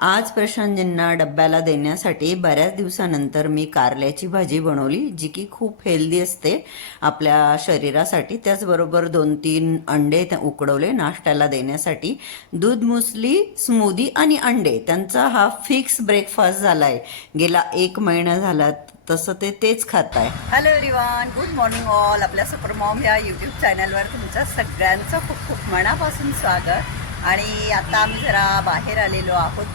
आज प्रशांतजींना डब्याला देण्यासाठी बऱ्याच दिवसानंतर मी कारल्याची भाजी बनवली जी की खूप हेल्दी असते आपल्या शरीरासाठी. त्याचबरोबर दोन तीन अंडे उकडवले नाश्त्याला देण्यासाठी. दूध मुसली स्मूदी आणि अंडे त्यांचा हा फिक्स ब्रेकफास्ट झालाय. गेला एक महिना झाला तसं ते तेच खात आहे hello everyone good morning all आपल्या सुपरमॉम या यूट्यूब चॅनलवर तुमच्या सगळ्यांचं खूप खूप मनापासून स्वागत. आणि आता आम्ही जरा बाहेर आलेलो आहोत.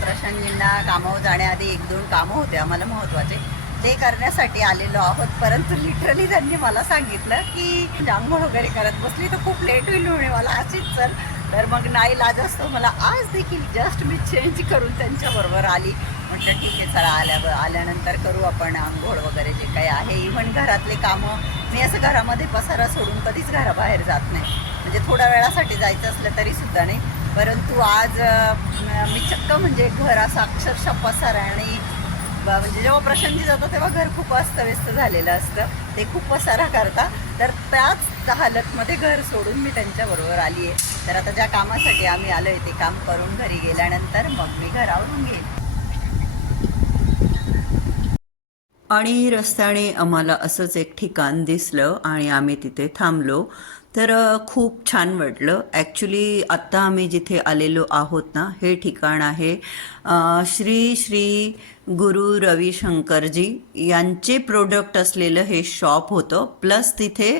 प्रशांतजींना कामावर जाण्याआधी एक दोन कामं होते आम्हाला महत्त्वाचे. ते करण्यासाठी आलेलो आहोत. परंतु लिटरली त्यांनी मला सांगितलं की आंघोळ वगैरे करत बसली तर खूप लेट होईल म्हणे मला. अशीच चल. तर मग नाही लाज असतो मला आज देखील जस्ट मी चेंज करून त्यांच्याबरोबर आली. म्हटलं ठीक आहे चला आल्या आल्यानंतर करू आपण आंघोळ वगैरे जे काही आहे. इव्हन घरातले कामं मी असं घरामध्ये पसारा सोडून कधीच घराबाहेर जात नाही. म्हणजे थोड्या वेळासाठी जायचं असलं तरी सुद्धा नाही. परंतु आज मी चक्क म्हणजे घर असं अक्षरशः पसारा आणि म्हणजे जेव्हा प्रशांती जातो तेव्हा घर खूप अस्तव्यस्त झालेलं असतं. ते खूप पसारा करता. तर त्याच हालतमध्ये घर सोडून मी त्यांच्याबरोबर आली आहे. तर आता ज्या कामासाठी आम्ही आलो आहे ते काम करून घरी गेल्यानंतर मग मी घरावरून घेईन. आणि रस्त्याने आम्हाला असंच एक ठिकाण दिसलं आणि आम्ही तिथे थांबलो. तर खूप छान वाटलं. ॲक्च्युली आत्ता आम्ही जिथे आलेलो आहोत ना हे ठिकाण आहे श्री श्री गुरु रविशंकरजी यांचे प्रोडक्ट असलेलं हे शॉप होतं. प्लस तिथे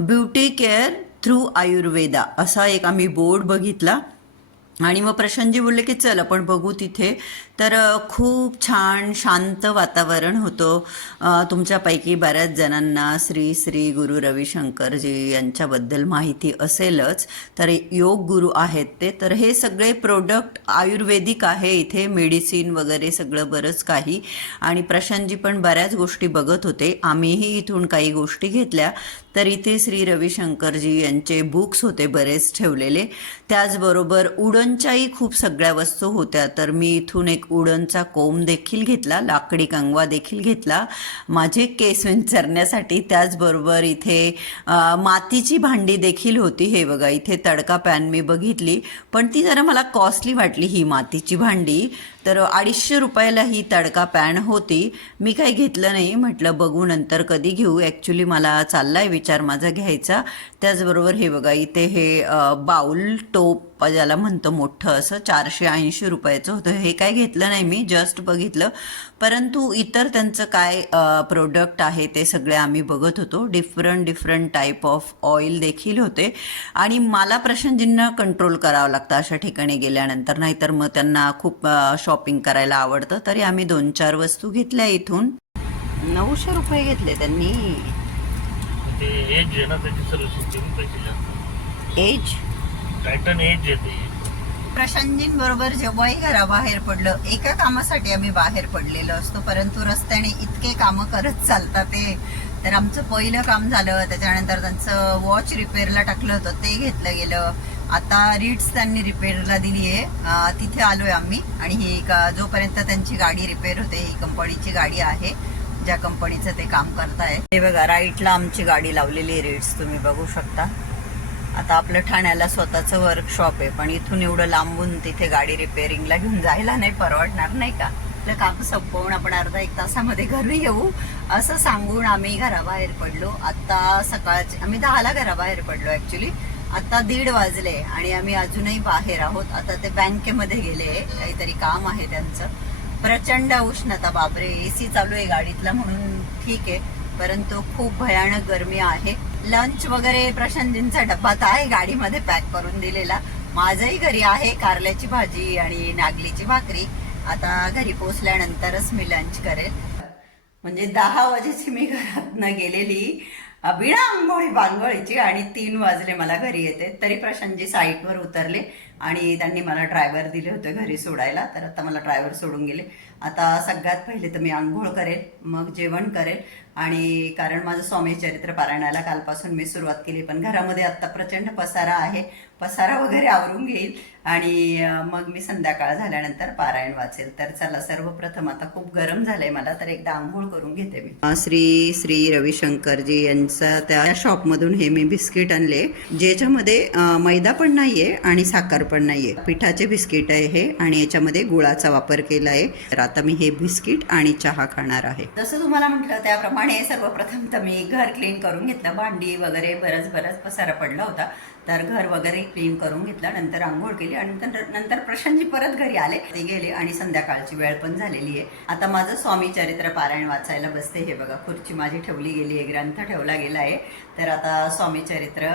ब्युटी केअर थ्रू आयुर्वेदा असा एक आम्ही बोर्ड बघितला. आणि मग प्रशांतजी बोलले की चल आपण बघू तिथे. तर खूप छान शांत वातावरण होतं. तुमच्यापैकी बऱ्याच जणांना श्री श्री गुरु रविशंकरजी यांच्याबद्दल माहिती असेलच. तर योग गुरु आहेत ते. तर हे सगळे प्रोडक्ट आयुर्वेदिक आहे. इथे मेडिसिन वगैरे सगळं बरंच काही. आणि प्रशांतजी पण बऱ्याच गोष्टी बघत होते. आम्हीही इथून काही गोष्टी घेतल्या. तर इथे श्री रविशंकरजी यांचे बुक्स होते बरेच ठेवलेले. त्याचबरोबर उडनच्याही खूप सगळ्या वस्तू होत्या. तर मी इथून एक उडनचा कोंब देखील घेतला लाकडी कंगवा देखील घेतला. माझे केस विंचरण्यासाठी त्याचबरोबर इथे मातीची भांडी देखील होती. हे बघा इथे तडका पॅन मी बघितली. पण ती जरा मला कॉस्टली वाटली ही मातीची भांडी. तर अडीचशे रुपयाला ही तडका पॅन होती. मी काही घेतलं नाही. म्हटलं बघू नंतर कधी घेऊ? ॲक्च्युली मला चालला आहे विचार माझा घ्यायचा. त्याचबरोबर हे बघा इथे हे बाऊल टोप ज्याला म्हणतं मोठं असं चारशे ऐंशी रुपयाचं होतं. हे काय घेतलं नाही मी जस्ट बघितलं. परंतु इतर त्यांचं काय प्रोडक्ट आहे ते सगळे आम्ही बघत होतो. Different different type of oil देखील होते. आणि मला प्रशांतजींना कंट्रोल करावं लागतं अशा ठिकाणी गेल्यानंतर. नाहीतर मग त्यांना खूप शॉपिंग करायला आवडतं. तरी आम्ही दोन चार वस्तू घेतल्या इथून. नऊशे रुपये घेतले त्यांनी. एज एज टायटन एज येते प्रशांतजींबरोबर जेव्हाही घराबाहेर पडलं एका कामासाठी आम्ही बाहेर पडलेलो असतो. परंतु रस्त्याने इतके कामं करत चालतात ते. तर आमचं पहिलं काम झालं त्याच्यानंतर त्यांचं वॉच रिपेअरला टाकलं होतं ते घेतलं गेलं. आता रीड्स त्यांनी रिपेअरला दिली आहे. तिथे आलोय आम्ही. आणि ही एक- जोपर्यंत त्यांची गाडी रिपेअर होते ही कंपनीची गाडी आहे ज्या कंपनीचं ते काम करताय हे बघा राईटला आमची गाडी लावलेली आहे रेट्स तुम्ही बघू शकता. आता आपलं ठाण्याला स्वतःचं वर्कशॉप आहे पण इथून एवढं लांबून तिथे गाडी रिपेअरिंगला घेऊन जायला नाही परवडणार नाही का? आपलं काम संपवून आपण अर्धा एक तासामध्ये घरी येऊ असं सांगून आम्ही घराबाहेर पडलो. आता सकाळचे आम्ही दहाला घराबाहेर पडलो ऍक्च्युली आता दीड वाजले आणि आम्ही अजूनही बाहेर आहोत. आता ते बँकेमध्ये गेले काहीतरी काम आहे त्यांचं. प्रचंड उष्णता बापरे एसी चालू आहे गाडीतला म्हणून ठीक आहे परंतु खूप भयानक गरमी आहे. लंच वगैरे प्रशांतजींचा डब्बा तर आहे गाडीमध्ये पॅक करून दिलेला. माझंही घरी आहे कारल्याची भाजी आणि नागलीची भाकरी. आता घरी पोचल्यानंतरच मी लंच करेल. म्हणजे दहा वाजेची मी घरातनं गेलेली. बिना आंघोळी बांघोळीची आणि तीन वाजले मला घरी येते. तरी प्रशांतजी साईटवर उतरले आणि त्यांनी मला ड्रायव्हर दिले होते घरी सोडायला. तर आता मला ड्रायव्हर सोडून गेले. आता सगळ्यात पहिले तर मी आंघोळ करेल मग जेवण करेल. आणि कारण माझं स्वामी चरित्र पारायणाला कालपासून मी सुरुवात केली. पण घरामध्ये आत्ता प्रचंड पसारा आहे. पसारा वगैरे आवरून घेईल. आणि मग मी संध्याकाळ झाल्यानंतर पारायण वाचेल. तर चला सर्वप्रथम आता खूप गरम झालंय मला तर एकदा आंघोळ करून घेते मी. श्री श्री रविशंकरजी यांचा त्या शॉपमधून हे मी बिस्किट आणले ज्याच्यामध्ये मैदा पण नाहीये आणि साखर पण नाहीये. पिठाचे बिस्किट आहे हे आणि याच्यामध्ये गुळाचा वापर केला आहे. तर आता मी हे बिस्किट आणि चहा खाणार आहे. जसं तुम्हाला म्हटलं त्याप्रमाणे सर्वप्रथम तर मी घर क्लीन करून घेतलं. भांडी वगैरे बरंच बरंच पसारा पडला होता. तर घर वगैरे क्लीन करून घेतलं. नंतर आंघोळ केली. आणि नंतर प्रशांतजी परत घरी आले. ते गेले आणि संध्याकाळची वेळ पण झालेली आहे. आता माझं स्वामी चरित्र पारायण वाचायला बसते. हे बघा खुर्ची माझी ठेवली गेली आहे ग्रंथ ठेवला गेला आहे. तर आता स्वामी चरित्र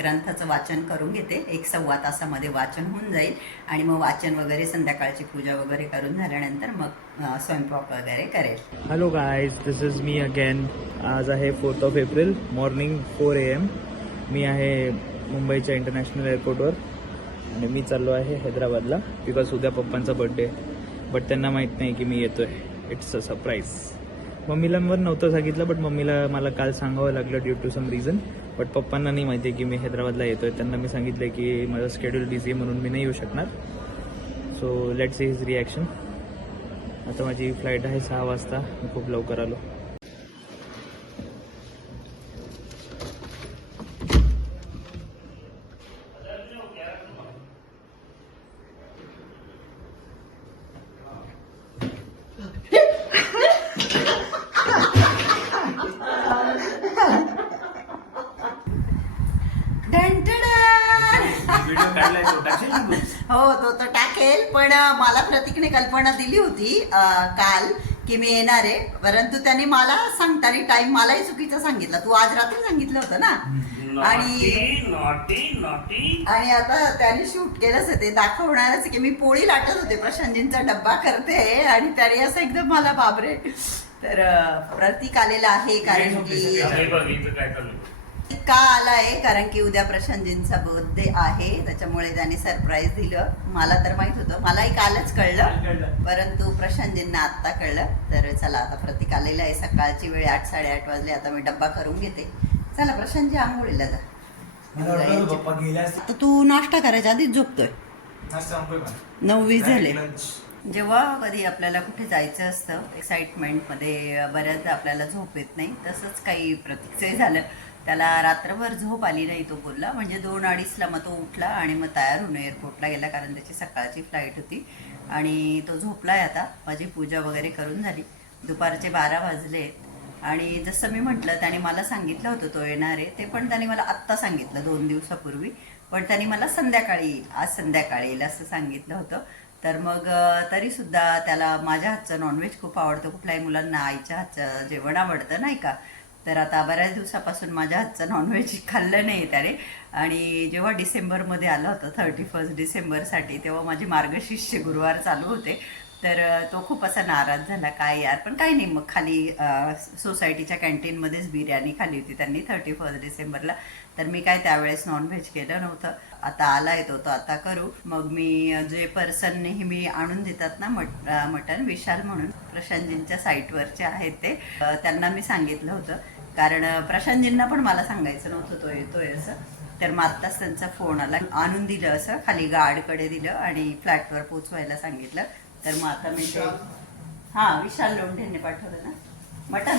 ग्रंथाचं वाचन करून घेते. एक सव्वा तासामध्ये वाचन होऊन जाईल. आणि मग वाचन वगैरे संध्याकाळची पूजा वगैरे करून झाल्यानंतर मग स्वयंपाक वगैरे करेल. Hello guys this is me again आज आहे fourth of April morning four A M मी आहे मुंबईच्या इंटरनॅशनल एअरपोर्टवर आणि मी चाललो आहे हैदराबादला बिकॉज उद्या पप्पांचा बड्डे बट त्यांना माहीत नाही की मी येतो आहे इट्स अ सरप्राईज मम्मीलांवर नव्हतं सांगितलं बट मम्मीला मला काल सांगावं लागलं due to some reason but पप्पांना नाही माहिती आहे की मी हैदराबादला येतो आहे त्यांना मी सांगितलं की माझं स्केड्यूल बिझी आहे म्हणून मी नाही येऊ शकणार. So let see his reaction आता माझी फ्लाईट आहे सहा वाजता. मी खूप लवकर आलो हो तो तर टाकेल पण अं, मला प्रतीकने कल्पना दिली होती अं, काल की मी येणार आहे. परंतु त्याने मला सांगताना टाइम मलाही चुकीचा सांगितला. तू आज रात्री सांगितलं होतं ना? आणि नॉटी नॉटी आणि आता त्याने शूट केलंच आहे ते दाखवणारच की मी पोळी लाटत होते. प्रशांतजींचा डब्बा करते आणि त्याने असं एकदम मला बाबरे तर प्रतीक आलेला आहे कारण की का आलाय कारण की उद्या प्रशांतजींचा बर्थडे आहे. त्याच्यामुळे त्याने सरप्राईज दिलं. मला तर माहीत होतं. मलाही कालच कळलं. परंतु प्रशांतजींना आत्ता कळलं. तर चला आता प्रतीक आलेला आहे. सकाळची वेळ आठ साडेआठ वाजले. आता मी डब्बा करून घेते. चला प्रशांतजी आंघोळीला जा. आता तू नाश्ता करायच्या आधीच झोपतोय. नऊ झाले. जेव्हा कधी आपल्याला कुठे जायचं असतं एक्साइटमेंटमध्ये बऱ्याचदा आपल्याला झोप येत नाही. तसंच काही प्रतीकचंही झालं. त्याला रात्रभर झोप आली नाही तो बोलला. म्हणजे दोन अडीचला मग तो उठला आणि मग तयार होऊन एअरपोर्टला गेला कारण त्याची सकाळची फ्लाईट होती. आणि तो झोपलाय आता. माझी पूजा वगैरे करून झाली. दुपारचे बारा वाजले. आणि जसं मी म्हटलं त्याने मला सांगितलं होतं तो येणार आहे. ते पण त्याने मला आत्ता सांगितलं दोन दिवसापूर्वी. पण त्याने मला संध्याकाळी येईल आज संध्याकाळी येईल असं सांगितलं होतं. तर मग तरीसुद्धा त्याला माझ्या हातचं नॉनव्हेज खूप आवडतं. कुठल्याही मुलांना आईच्या हातचं जेवण आवडतं नाही का? तर आता बऱ्याच दिवसापासून माझ्या हातचं नॉनव्हेज खाल्लं नाही त्याने. आणि जेव्हा डिसेंबरमध्ये आलं होतं थर्टी फर्स्ट डिसेंबरसाठी तेव्हा माझे मार्गशीर्ष गुरुवार चालू होते. तर तो खूप असा नाराज झाला काय यार पण काही नाही मग खाली सोसायटीच्या कॅन्टीनमध्येच बिर्याणी खाली होती त्यांनी थर्टी फर्स्ट डिसेंबरला. तर मी काय त्यावेळेस नॉनव्हेज केलं नव्हतं. आता आला येतो तो आता करू. मग मी जे पर्सन नेहमी आणून देतात ना मट मटण विशाल म्हणून प्रशांतजींच्या साईटवरचे आहेत ते त्यांना मी सांगितलं होतं. कारण प्रशांतजींना पण मला सांगायचं नव्हतं तो येतोय असं. तर मग आत्ताच त्यांचा फोन आला. आणून दिलं असं खाली गार्डकडे दिलं आणि फ्लॅटवर पोचवायला सांगितलं. तर मग आता मी ते हा विशाल लोंढेंनी पाठवलं ना. मटन.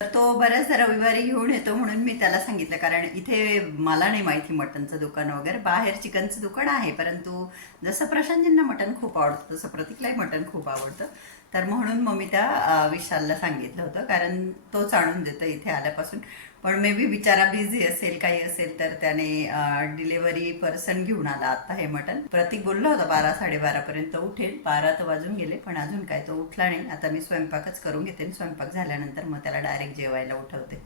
तर तो बऱ्याचदा रविवारी घेऊन येतो म्हणून मी त्याला सांगितलं. कारण इथे मला नाही माहिती मटनचं दुकान वगैरे. बाहेर चिकनचं दुकान आहे. परंतु जसं प्रशांतजींना मटन खूप आवडतं तसं प्रतीकलाही मटन खूप आवडतं. तर म्हणून मग मी त्या विशालला सांगितलं होतं. कारण तोच आणून देतो इथे आल्यापासून. पण मे बी बिचारा बिझी असेल काही असेल तर त्याने डिलेवरी पर्सन घेऊन आला आता हे मटन प्रतीक बोलला होता बारा साडेबारा पर्यंत उठेल. बारा तर वाजून गेले पण अजून काय तो उठला नाही. आता मी स्वयंपाकच करून घेते स्वयंपाक झाल्यानंतर मग त्याला डायरेक्ट जेवायला उठवते.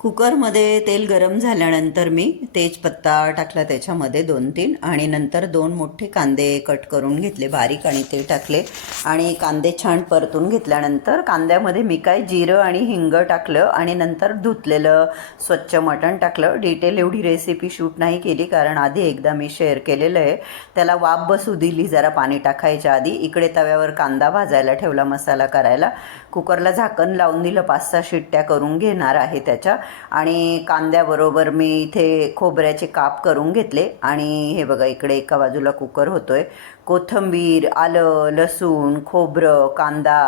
कुकरमध्ये तेल गरम झाल्यानंतर मी तेजपत्ता टाकला त्याच्यामध्ये दोन तीन आणि नंतर दोन मोठे कांदे कट करून घेतले बारीक आणि ते टाकले. आणि कांदे छान परतून घेतल्यानंतर कांद्यामध्ये मी काय जिरं आणि हिंग टाकलं आणि नंतर धुतलेलं स्वच्छ मटण टाकलं. डिटेल एवढी रेसिपी शूट नाही केली कारण आधी एकदा मी शेअर केलेलं आहे. त्याला वाफ बसू दिली जरा पाणी टाकायच्या आधी. इकडे तव्यावर कांदा भाजायला ठेवला मसाला करायला. कुकरला झाकण लावून दिलं पाच सहा शिट्ट्या करून घेणार आहे त्याच्या. आणि कांद्याबरोबर मी इथे खोबऱ्याचे काप करून घेतले. आणि हे बघा इकडे एका बाजूला कुकर होतो आहे कोथंबीर आलं लसूण खोबरं कांदा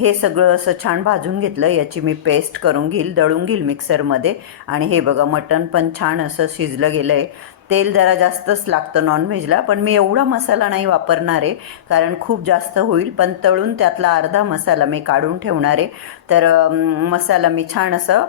हे सगळं असं छान भाजून घेतलं. याची मी पेस्ट करून घेईल दळून घेईल मिक्सरमध्ये. आणि हे बघा मटण पण छान असं शिजलं गेलं आहे तेल जरा जास्तच लागतं नॉनव्हेजला पण मी एवढा मसाला नाही वापरणार आहे कारण खूप जास्त होईल. पण तळून त्यातला अर्धा मसाला मी काढून ठेवणार. आहे तर मसाला मी छान असं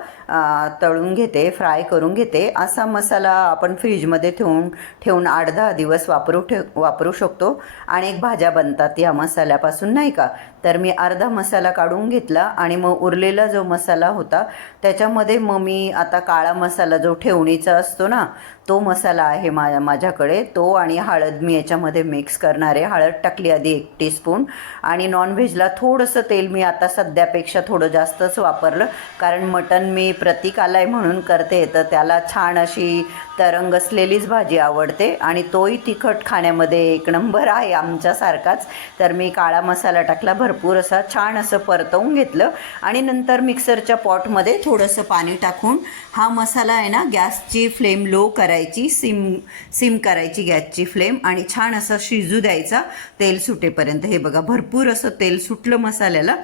तळून घेते फ्राय करून घेते. असा मसाला आपण फ्रीजमध्ये ठेवून ठेवून आठ दहा दिवस वापरू ठेव वापरू शकतो. अनेक भाज्या बनतात या मसाल्यापासून नाही का? तर मी अर्धा मसाला काढून घेतला आणि मग उरलेला जो मसाला होता त्याच्यामध्ये मग मी आता काळा मसाला जो ठेवणीचा असतो ना तो मसाला आहे मा माझ्याकडे. तो आणि हळद मी याच्यामध्ये मिक्स करणार. आहे हळद टाकली आधी एक टीस्पून. आणि नॉनव्हेजला थोडंसं तेल मी आता सध्यापेक्षा थोडं जास्तच वापरलं. कारण मटण मी प्रतीक आलाय म्हणून करते. तर त्याला छान अशी तरंग असलेलीच भाजी आवडते. आणि तोही तिखट खाण्यामध्ये एक नंबर आहे आमच्यासारखाच. तर मी काळा मसाला टाकला भरपूर असा छान असं परतवून घेतलं. आणि नंतर मिक्सरच्या पॉटमध्ये थोडंसं पाणी टाकून हा मसाला आहे ना गॅसची फ्लेम लो करायची सिम सिम करायची गॅसची फ्लेम आणि छान असं शिजू द्यायचा तेल सुटेपर्यंत. हे बघा भरपूर असं तेल सुटलं मसाल्याला.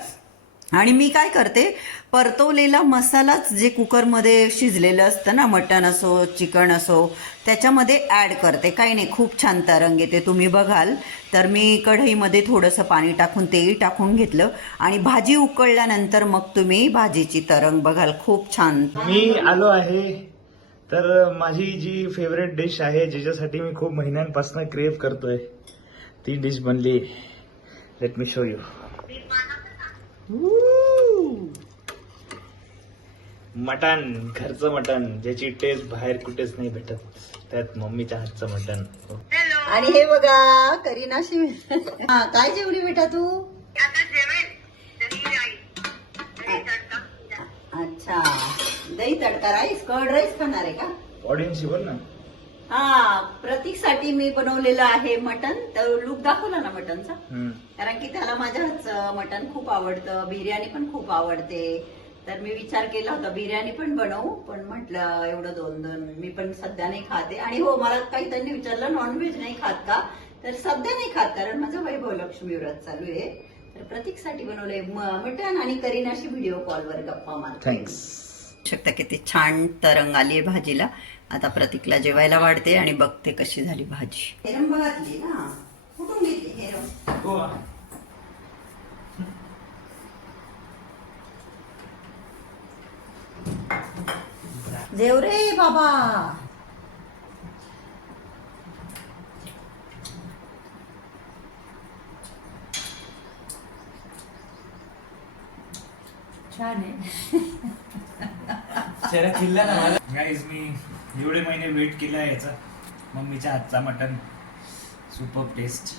आणि मी काय करते परतवलेला मसालाच जे कुकरमध्ये शिजलेलं असतं ना मटण असो चिकन असो त्याच्यामध्ये ॲड करते. काही नाही खूप छान तरंग येते. तुम्ही बघाल तर मी कढईमध्ये थोडंसं पाणी टाकून तेही टाकून घेतलं आणि भाजी उकळल्यानंतर मग तुम्ही भाजीची तरंग बघाल. खूप छान. मी आलो आहे तर माझी जी फेवरेट डिश आहे ज्याच्यासाठी मी खूप महिन्यांपासून क्रेव करतोय ती डिश बनली. Let me show you mutton घरचं मटण ज्याची टेस्ट बाहेर कुठेच नाही भेटत. त्यात मम्मीच्या हातचं मटण आणि हे बघा करीनाशी हा काय जेवली बेटा तू? अच्छा. दही तडका राईस? कर्ड राईस खाणार आहे का? ऑडियन्स बोल ना. हा प्रतीकसाठी मी बनवलेलं आहे मटन तर लुक दाखवला ना मटनचा. कारण की त्याला माझ्या हातचं मटन खूप आवडतं. बिर्याणी पण खूप आवडते. तर मी विचार केला होता बिर्याणी पण बनवू पण म्हटलं एवढं दोन दोन मी पण सध्या नाही खाते. आणि हो मला काही त्यांनी विचारलं नॉनव्हेज नाही खात का? तर सध्या नाही खात कारण माझं वैभव लक्ष्मी व्रत चालू आहे. तर प्रतीकसाठी बनवलंय म- मटण आणि करीनाशी व्हिडिओ कॉलवर गप्पा मारते. थँक्स शकता किती छान तरंग आली आहे भाजीला. आता प्रतीकला जेवायला वाढते आणि बघते कशी झाली भाजी. हेरंब घातली ना? कुठून घेतली हेरंब जेव रे बाबा. छान आहे चेहरा चिल्ला ना मला. गाईज मी एवढे महिने वेट केला याचा. मम्मीच्या हातचा मटन सुपर टेस्ट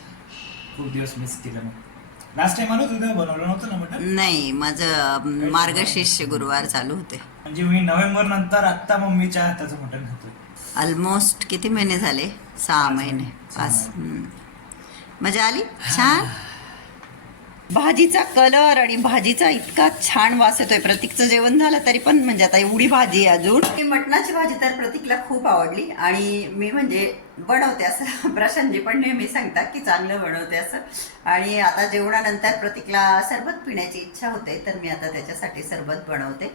खूप दिवस मिस केलं मग लास्ट टाइम आलो तुझं बनवलं नव्हतं ना मटन नाही माझं मार्गशीर्ष गुरुवार चालू होते. म्हणजे मी नोव्हेंबर नंतर आत्ता मम्मीच्या हाताचं मटन खातोय. ऑलमोस्ट किती महिने झाले? सहा महिने. पाच. मजा आली? छान? भाजीचा कलर आणि भाजीचा इतका छान वास येतोय. प्रतीकचं जेवण झालं तरी पण म्हणजे आता एवढी भाजी आहे अजून. मटणाची भाजी तर प्रतीकला खूप आवडली आणि मी म्हणजे बनवते असं. प्रशांतजी पण नेहमी सांगतात की चांगलं बनवते असं. आणि आता जेवणानंतर प्रतीकला सरबत पिण्याची इच्छा होते तर मी आता त्याच्यासाठी सरबत बनवते.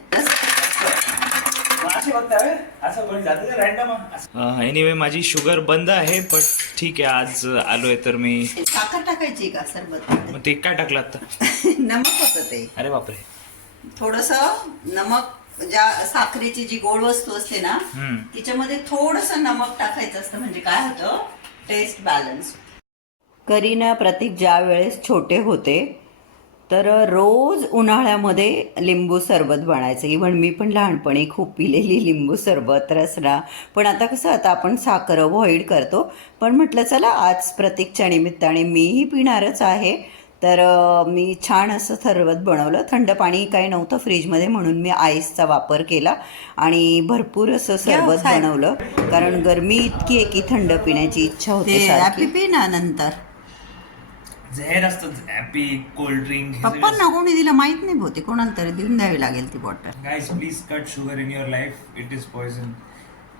एनिवे माझी शुगर बंद आहे पण ठीक आहे आज आलोय तर मी साखर टाकायची का सरबत? मग ते काय टाकलं आता? नमक होतं ते. अरे बापरे. थोडस नमक ज्या साखरेची जी गोड वस्तू असते ना. तिच्यामध्ये थोडस नमक टाकायचं असतं म्हणजे काय होतं? टेस्ट बॅलन्स करीना प्रतीक ज्या वेळेस छोटे होते तर रोज उन्हाळ्यामध्ये लिंबू सरबत बनायचं. इव्हन मी पण लहानपणी खूप पिलेली लिंबू सरबत रसना. पण आता कसं आता आपण साखर अवॉइड करतो. पण म्हटलं चला आज प्रतीकच्या निमित्ताने मीही पिणारच आहे. तर मी छान असं सरबत बनवलं. थंड पाणी काही नव्हतं फ्रीजमध्ये म्हणून मी आईसचा वापर केला आणि भरपूर असं सरबत बनवलं. कारण गरमी इतकी आहे की थंड पिण्याची इच्छा होते. पी ना नंतर. झेर असतं हॅपी कोल्ड ड्रिंक पप्पांना कोणी दिलं माहीत नाही होते कोणाला तरी देऊन द्यावी लागेल ती bottle guys please cut sugar in your life it is poison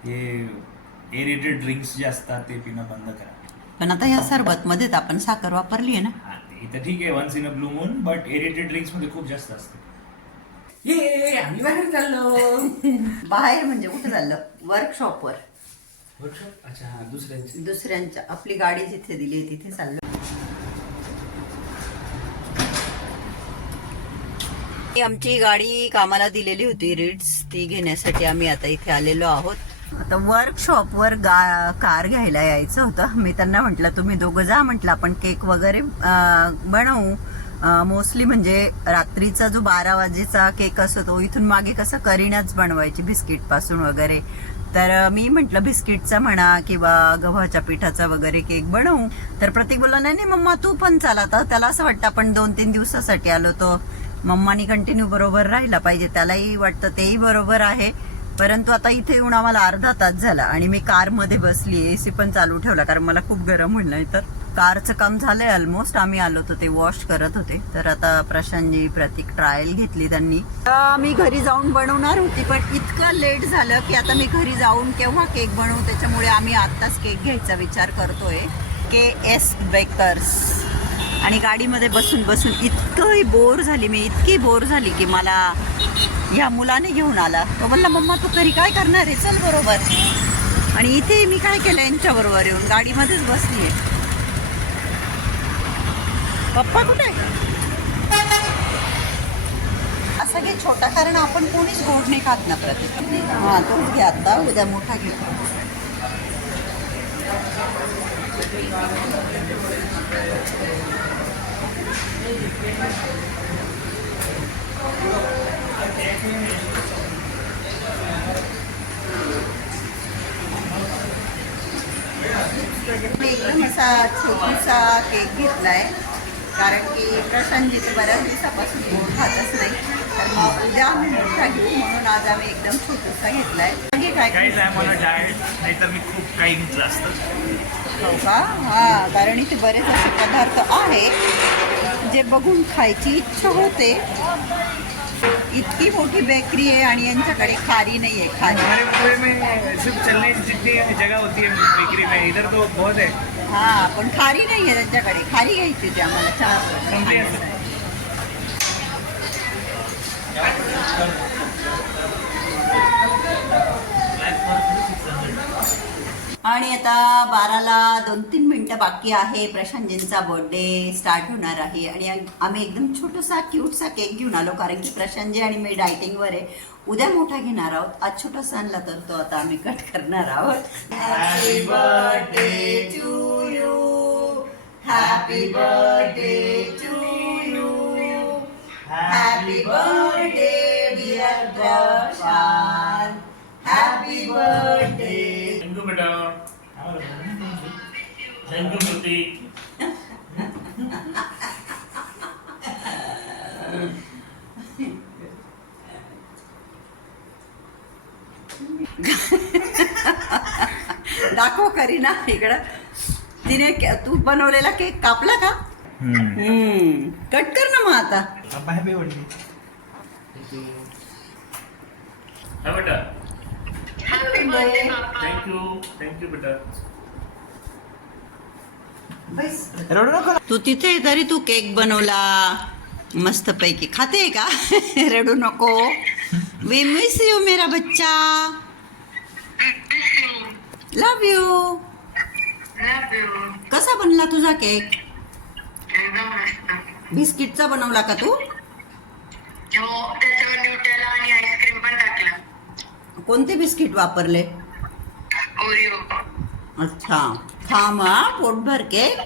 हे एरिटेड ड्रिंक्स जे असतात ते पिणं बंद करा. पण आता या सरबत मध्येच आपण साखर वापरली आहे ना? हा, ते तर ठीक आहे once in a blue moon but aerated ड्रिंक्समध्ये खूप जास्त असतं. ये आम्ही बाहेर चाललो. बाहेर म्हणजे कुठं चाललं? वर्कशॉपवर वर्कशॉप अच्छा हा दुसऱ्यांची. दुसऱ्यांच्या आपली गाडी जिथे दिली तिथे चाललो. आमची गाडी कामाला दिलेली होती. रीड्स ती घेण्यासाठी आम्ही आता इथे आलेलो आहोत. आता वर्कशॉपवर गा कार घ्यायला यायचं होतं. मी त्यांना म्हटलं तुम्ही दोघं जा म्हटलं आपण केक वगैरे अं, बनवू. मोस्टली म्हणजे रात्रीचा जो बारा वाजेचा केक असतो तो इथून मागे कसं करीनाच बनवायची बिस्किटपासून वगैरे. तर मी म्हटलं बिस्किटचा म्हणा किंवा गव्हाच्या पिठाचा वगैरे केक बनवू. तर प्रतीक बोलला नाही नाही मम्मा तू पण चाल आता. त्याला असं वाटतं आपण दोन तीन दिवसासाठी आलो तो मम्मानी कंटिन्यू बरोबर राहिला पाहिजे. त्यालाही वाटतं तेही बरोबर आहे. परंतु आता इथे येऊन आम्हाला अर्धा तास झाला आणि मी कारमध्ये बसली. एसी पण चालू ठेवला कारण मला खूप गरम होईल नाही तर कारचं काम झालंय ऑलमोस्ट आम्ही आलो होतो ते वॉश करत होते. तर आता प्रशांतजी प्रतीक ट्रायल घेतली त्यांनी. मी घरी जाऊन बनवणार होती पण इतकं लेट झालं की आता मी घरी जाऊन केव्हा केक बनवू? त्याच्यामुळे आम्ही आत्ताच केक घ्यायचा विचार करतोय. के एस बेकर्स आणि गाडीमध्ये बसून बसून इतकंही बोर झाली मी इतकी बोर झाली की मला ह्या मुलाने घेऊन आला. तो म्हणला मम्मा तू तरी काय करणार आहे? चल बरोबर. आणि इथे मी काय केलं? यांच्याबरोबर येऊन गाडीमध्येच बसली आहे. पप्पा कुठे असं काही छोटा कारण आपण कोणीच गोड नाही खात ना प्रत्येक. हा तोच घे आता उद्या मोठा घेतो एकदम असा छोटासा केक घेतलाय कारण की प्रशांतजीचं बऱ्याच दिवसापासून गोड खातच नाही. तर मग उद्या आम्ही मोठा घेऊ म्हणून आज आम्ही एकदम छोटासा घेतलाय. म्हणजे काय काहीच आहे मला डाएट नाहीतर मी खूप काही घेतलं असतं. हो का? हा कारण इथे बरेच असे पदार्थ आहे जे बघून खायची इच्छा होते. इतकी मोठी बेकरी आहे आणि यांच्याकडे खारी नाही आहे खारी. हमारे पूरे में सिर्फ चलने जितनी जगह होती है बेकरी में इधर तो बहुत है। हा पण खारी नाही आहे त्यांच्याकडे. खारी घ्यायची होती आम्हाला चहा? आणि आता बाराला दोन तीन मिनिटं बाकी आहे. प्रशांतजींचा बर्थडे स्टार्ट होणार आहे. आणि आम्ही एकदम छोटासा क्यूटसा केक घेऊन आलो. कारण की प्रशांतजी आणि मी डायटिंगवर आहे. उद्या मोठा घेणार आहोत. आज छोटासा आणला तर तो आता आम्ही कट करणार आहोत. Happy birthday to you happy birthday to you happy birthday dear Prashant happy birthday thank you बेटा थँक्यू प्रतीक दाखव करीना इकडं. तिने तू बनवलेला केक कापला का? हम्म. कट कर ना मग आता. हा बेटा. थँक्यू थँक्यू बेटा. रडू नको. तू तिथे तरी तू केक बनवला. मस्त पैकी. खाते का? रडू नको. वी मिस यू मेरा बच्चा. लव यू कसा बनला तुझा केक? बिस्किटचा बनवला का तू? हो त्याच्यावर न्यूटेला आणि आईस्क्रीम पण टाकलं. कोणते बिस्किट वापरले? अच्छा. खा मा पोटभर केक